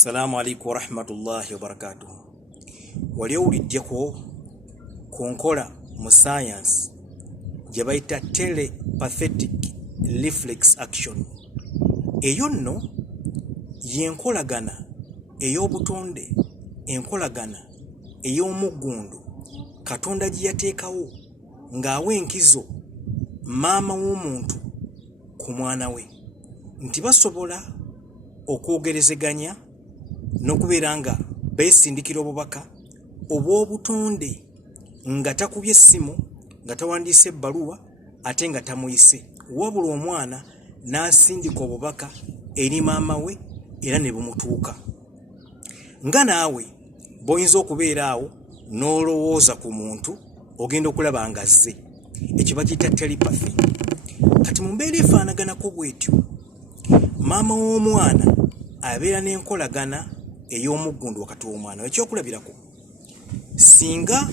Assalamu alaikum wa rahmatullahi wa barakatuh. Waliowuliddeko ku nkola mu science gye bayita telepathetic reflex action. Eyo nno y'enkolagana ey'obutonde, enkolagana ey'omuggundu Katonda gye yateekawo ng'awa enkizo maama w'omuntu ku mwana we nti basobola okwogerezeganya n'okubeera nga beesindikira obubaka obw'obutonde nga takubye essimu, nga tawandiise ebbaluwa ate nga tamuyise, wabula omwana n'asindika obubaka eri maama we era ne bumutuuka. Nga naawe b'oyinza okubeera awo n'olowooza ku muntu ogenda okulaba nga azze, ekyo bakiyita telepathy. Kati mu mbeera efaanaganako bw'etyo, maama w'omwana abeera n'enkolagana ey'omuggundu wakati w'omwana we. Ekyokulabirako, singa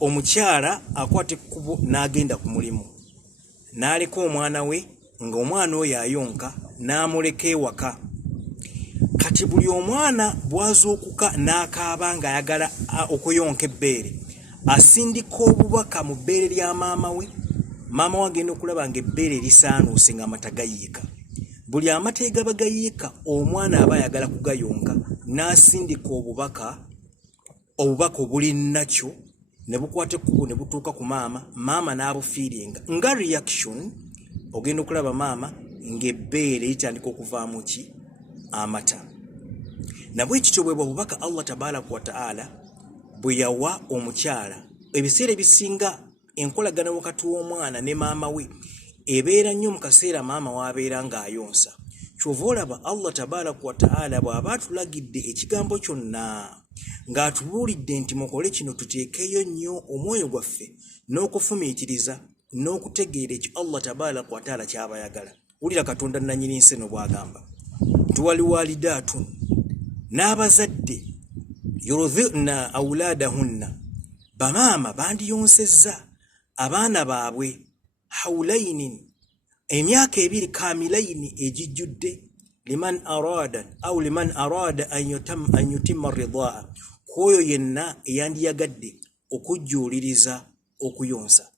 omukyala akwata ekkubo n'agenda ku mulimu n'aleka omwana we ng'omwana oyo ayonka n'amuleka ewaka, kati buli omwana bw'azuukuka n'akaaba ng'ayagala okuyonka ebbeere, asindika obubaka mu bbeere lya maama we. Maama we agenda okulaba ng'ebbeere lisaanuuse ng'amata gayiika. Buli amata egaba gayiika, omwana aba ayagala kugayonka, n'asindika obubaka obuli nakyo ne bukwata ekkubo ne butuuka ku maama, maama n'abufiiringa nga reaction. Ogenda okulaba maama ng'ebbeere litandika okuvaamu ki? Amata. Nabwe kityo bwe bubaka Allah tabaaraka wa ta'ala bwe yawa omukyala. Ebiseera ebisinga enkolagana wakati w'omwana ne maama we ebeera nnyo mu kaseera maama w'abeera ng'ayonsa. Kyova olaba Allah tabaaraka wa ta'ala bw'aba atulagidde ekigambo kyonna ng'atubuulidde nti mukole kino, tuteekeyo nnyo omwoyo gwaffe n'okufumiitiriza n'okutegeera ekyo Allah tabaaraka wa ta'ala ky'aba ayagala. Wulira Katonda nannyini nsi eno bw'agamba nti waliwalidaatun, n'abazadde yurdhina awlaadahunna, bamaama bandiyonsezza abaana baabwe hawlaini, emyaka ebiri kamilaini egijjudde, liman arada an yutimma ridaa, kwoyo yenna eyandiyagadde okujjuuliriza okuyonsa.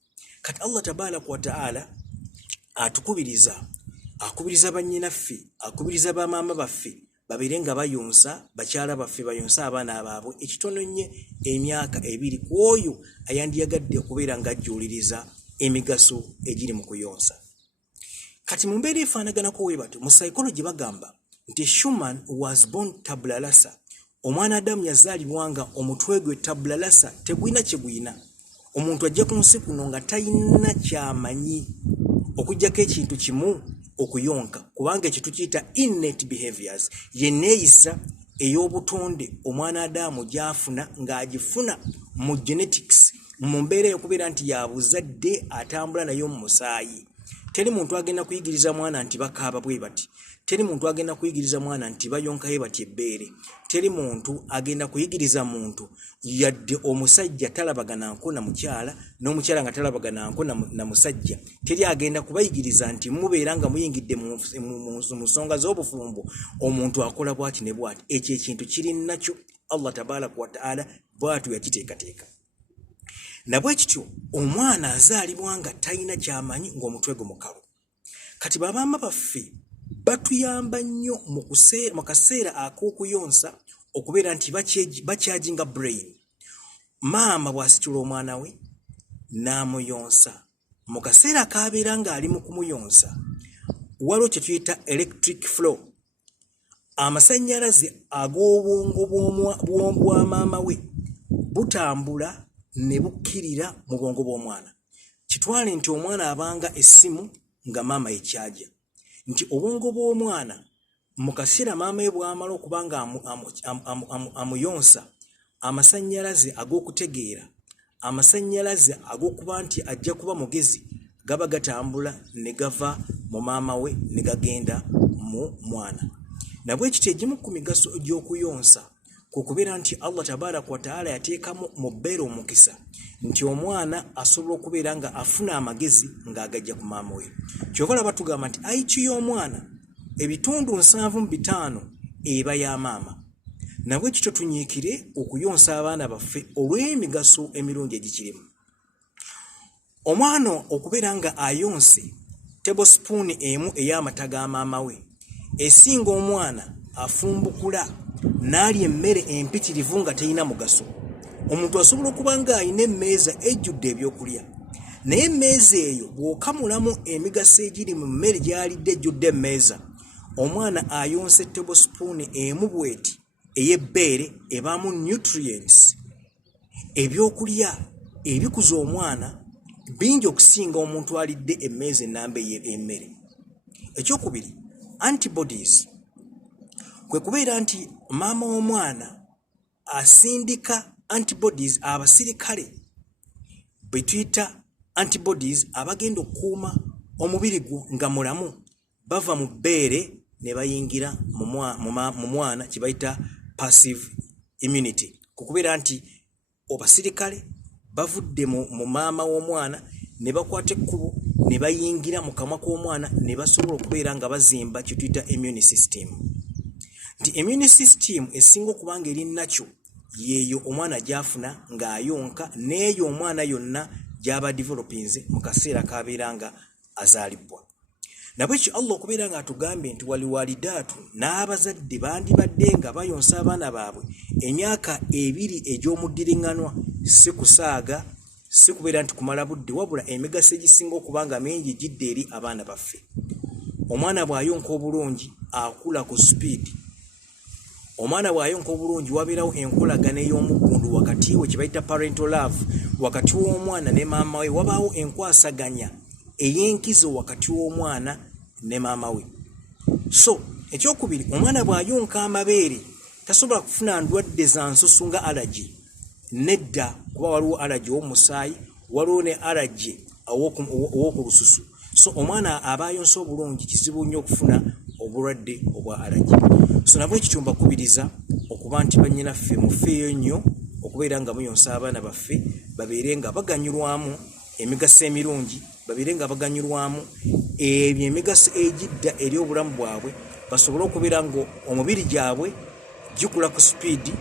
Kati Allah tabaaraka wa ta'ala akubiriza bannyinaffe, akubiriza bamaama baffe babeere nga bayonsa bakyala baffe, bayonsa abaana baabwe ekitono nnyo emyaka ebiri ku oyo ayandiyagadde okubeera ng'ajjuuliriza emigaso egiri mu kuyonsa. Kati mu mbeera efaanaganako bwe batyo, mu psychology bagamba nti human was born tabula rasa, omwana Adamu yazaalibwa nga omutwe gwe tabula rasa tegulina kye guyina. Omuntu ajja ku nsi kuno nga talina kyamanyi okuggyako ekintu kimu, okuyonka, kubanga ekyo tukiyita innate behaviors, yenneeyisa ey'obutonde omwana Adamu gy'afuna ng'agifuna mu genetics, mu mbeera y'okubeera nti yabuzadde atambula nayo mu musaayi. Teri muntu agenda kuyigiriza mwana nti bakaaba bwe bati, teri muntu agenda kuyigiriza mwana nti bayonkayo bati ebbeere, teri muntu agenda kuyigiriza muntu yadde omusajja talabagananko na mukyala n'omukyala nga talabagananko na musajja, teri agenda kubayigiriza nti mubeera nga muyingidde mu nsonga z'obufumbo, omuntu akola bwati ne bwati. Ekyo ekintu kiri nakyo Allah tabaaraka wa ta'ala bw'atyo yakiteekateeka. Nabwe kityo omwana azaalibwa nga talina kyamanyi ng'omutwe gwe mukalu. Kati bamaama baffe batuyamba nnyo mu kaseera ak'okuyonsa okubeera nti bakyaginga brain. Maama bw'asitula omwana we n'amuyonsa, mu kaseera k'abeera ng'ali mu kumuyonsa waliwo kye tuyita electric flow, amasannyalaze ag'obwongo bwa maama we butambula ne bukkirira mu bwongo bw'omwana. Kitwale nti omwana abanga essimu nga maama yekyajja, nti obwongo bw'omwana mu kaseera maama we bw'amala okuba nga amuyonsa, amasannyalaze ag'okutegeera, amasannyalaze ag'okuba nti ajja kuba mugezi gaba gatambula ne gava mu maama we ne gagenda mu mwana. Nabwe ekyo egimu ku migaso gy'okuyonsa kwe kubeera nti Allah tabaaraka wa ta'ala yateekamu mu bbeere omukisa nti omwana asobola okubeera nga afuna amagezi ng'agajja ku maama we. Kyova olaba tugamba nti IQ y'omwana ebitundu 7.5 eba ya maama. Nabwe kityo tunyiikire okuyonsa abaana baffe olw'emigaso emirungi egikirimu. Omwana okubeera nga ayonse tablespoon emu ey'amata ga maama we esinga omwana afumbukula n'alya emmere empitirivu nga terina mugaso. Omuntu asobola okuba nga alina emmeeza ejjudde ebyokulya, naye emmeeza eyo bw'okamulamu emigaso egiri mu mmere gy'alidde ejjudde emmeeza, omwana ayonse tablespoon emu bweti ey'ebbeere ebaamu nutrients, ebyokulya ebikuza omwana bingi okusinga omuntu alidde emmeeza ennamba ey'emmere. Ekyokubiri, antibodies, kwe kubeera nti maama w'omwana asindika antibodies, abasirikale bwe tuyita antibodies abagenda okukuuma omubiri gwo nga mulamu, bava mu bbeere ne bayingira mu mwana kye bayita passive immunity. Kukubeera nti abasirikale bavudde mu maama w'omwana ne bakwata ekkubo ne bayingira mu kamwa k'omwana ne basobola okubeera nga bazimba kye tuyita immune system. Nti immune system esinga okuba nga eri nakyo yeeyo omwana gy'afuna ng'ayonka, n'eyo omwana yonna gy'aba developinze mu kaseera k'abeera nga azaalibwa. Nabwekyo Allah okubeera nga atugambye nti waliwalidaatu, n'abazadde bandibadde nga bayonsa abaana baabwe emyaka 2 egy'omuddiriŋŋanwa, si kusaaga, si kubeera nti kumala budde, wabula emigaso egisinga okuba nga mingi gidde eri abaana baffe. Omwana bw'ayonka obulungi akula ku sipiidi. Omwana bw'ayonka obulungi wabeerawo enkolagana ey'omuggundu wakati we, kye bayita parental love, wakati w'omwana ne maama we, wabaawo enkwasaganya ey'enkizo wakati w'omwana ne maama we. So ekyokubiri, omwana bw'ayonka amabeere tasobola kufuna ndwadde za nsusu nga allergy. Nedda, kuba waliwo allergy w'omusaayi, waliwo ne allergy ow'oku lususu. So omwana aba ayonsa obulungi kizibu nnyo okufuna obulwadde obwa allergy. So nabwe ekityo mbakubiriza okuba nti bannyinaffe mufeeyo nnyo okubeera nga muyonsa abaana baffe babeere nga baganyulwamu emigaso emirungi, babeere nga baganyulwamu ebyo emigaso egidda eri obulamu bwabwe, basobole okubeera nga omubiri gyabwe gikula ku sipiidi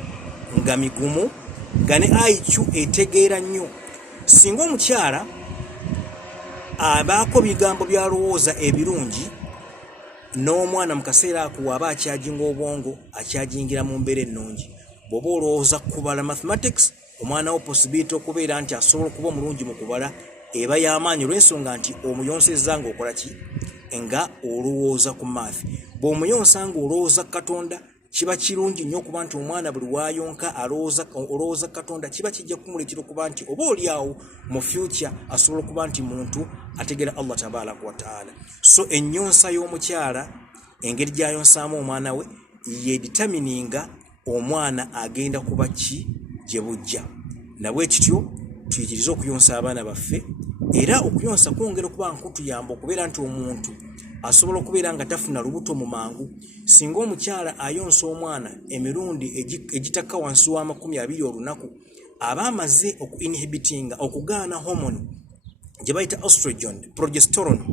nga migumu, nga ne IQ etegeera nnyo. Singa omukyala abaako bigambo byalowooza ebirungi, n'omwana mu kaseera ako waba akyajinga obwongo, akyajingira mu mbeera ennungi. Bw'oba olowooza kubala mathematics, omwana wo possibility okubeera nti asobola okuba omulungi mu kubala eba y'amaanyi, olw'ensonga nti omuyonsezza nga okola ki? Nga olowooza ku math. Bw'omuyonsa nga olowooza Katonda, kiba kirungi nnyo okuba nti omwana buli wayonka olowooza Katonda, kiba kijja kumuleetera okuba nti oba oli awo mu future asobola okuba nti muntu ategeera Allah tabaraka wa taala. So ennyonsa y'omukyala, engeri gy'ayonsaamu omwana we ye determininga omwana agenda kuba ki gye bujja. Nabwe kityo tuyitirize okuyonsa abaana baffe, era okuyonsa kwongera okuba nkutuyamba okubeera nti omuntu asobola okubeera nga tafuna lubuto mu mangu. Singa omukyala ayonsa omwana emirundi egitaka wansi wa 20 olunaku, aba amaze okuinhibitinga, okugaana hormone gye bayita estrogen, progesterone,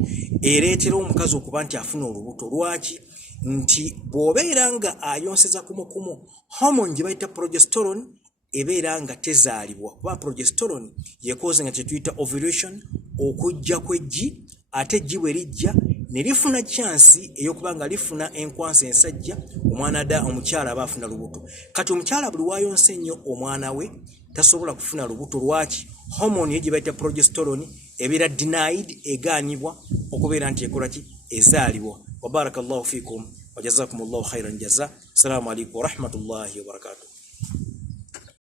ereetera omukazi okuba nti afuna olubuto. Lwaki? Nti bw'obeera nga ayonseza kumukumu, hormone gye bayita progesterone ebeera nga tezaalibwa, kuba progesterone yekoze nga kyetuyita ovulation, okujja kw'eggi, ate eggi bwe lijja ne lifuna chansi ey'okuba nga lifuna enkwansa ensajja, omukyala aba afuna lubuto. Kati omukyala buli wayonsa ennyo omwana we tasobola kufuna lubuto. Lwaki? Hormone ye gye bayita progesterone ebeera denied, egaanibwa okubeera nti ekola ki? Ezaalibwa. Wa barakallahu fikum wa jazakumullahu khairan jaza. Assalamu alaikum wa rahmatullahi wa barakatuh.